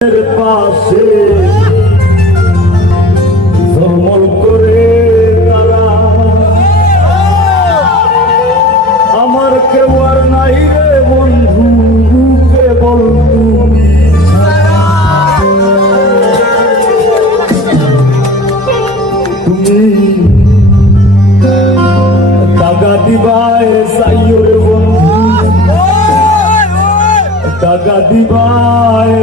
পাশে জমল করে তারা আমার কেউ আর নাই রে বন্ধু কেবল তুমি তুমি দাগা দিবায় চাইও রে বন্ধু দাগা দিবায়